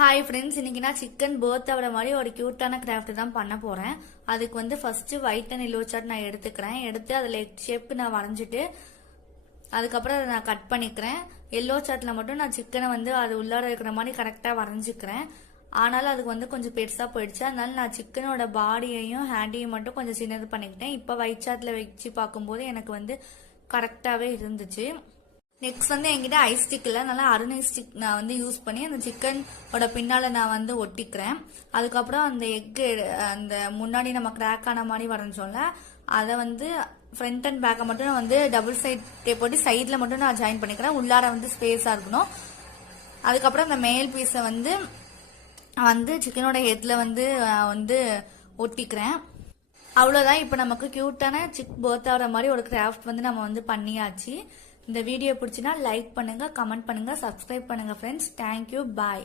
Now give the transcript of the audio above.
Hi friends, இன்னைக்கு நான் chicken birth ஆகிற மாதிரி ஒரு கியூட்டான கிராஃப்ட் தான் பண்ண போறேன். அதுக்கு வந்து first white and yellow chart நான் எடுத்து அதில் எக் ஷேப்க்கு நான் வரைஞ்சிட்டு அதுக்கப்புறம் அதை நான் கட் பண்ணிக்கிறேன். எல்லோ சார்ட்ல மட்டும் நான் சிக்கனை வந்து அது உள்ளார இருக்கிற மாதிரி கரெக்டாக வரைஞ்சிக்கிறேன். ஆனாலும் அதுக்கு வந்து கொஞ்சம் பெருசா போயிடுச்சு. அதனால நான் சிக்கனோட பாடியையும் ஹேண்டையும் மட்டும் கொஞ்சம் சின்னது பண்ணிக்கிட்டேன். இப்போ ஒயிட் சார்ட்ல வச்சு பார்க்கும்போது எனக்கு வந்து கரெக்டாகவே இருந்துச்சு. நெக்ஸ்ட் வந்து என்கிட்ட ஐஸ் ஸ்டிக் இல்லை, நல்லா அருணை ஸ்டிக் நான் வந்து யூஸ் பண்ணி அந்த சிக்கனோட பின்னால நான் வந்து ஒட்டிக்கிறேன். அதுக்கப்புறம் அந்த எக்கு அந்த முன்னாடி நம்ம கிராக் ஆன மாதிரி வரைஞ்சோம்ல, அதை வந்து ஃப்ரண்ட் அண்ட் பேக்கை மட்டும் நான் வந்து டபுள் சைட் டேப் போட்டு சைட்ல மட்டும் நான் ஜாயின் பண்ணிக்கிறேன். உள்ளார வந்து ஸ்பேஸா இருக்கணும். அதுக்கப்புறம் அந்த மேல் பீஸை வந்து சிக்கனோட ஹெட்ல வந்து ஒட்டிக்கிறேன். அவ்வளவுதான். இப்போ நமக்கு கியூட்டான சிக் பர்த் ஆகிற மாதிரி ஒரு கிராஃப்ட் வந்து நம்ம வந்து பண்ணியாச்சு. இந்த வீடியோ பிடிச்சினா லைக் பண்ணுங்க, கமெண்ட் பண்ணுங்க, சப்ஸ்கிரைப் பண்ணுங்க ஃப்ரெண்ட்ஸ். தேங்க்யூ, பாய்.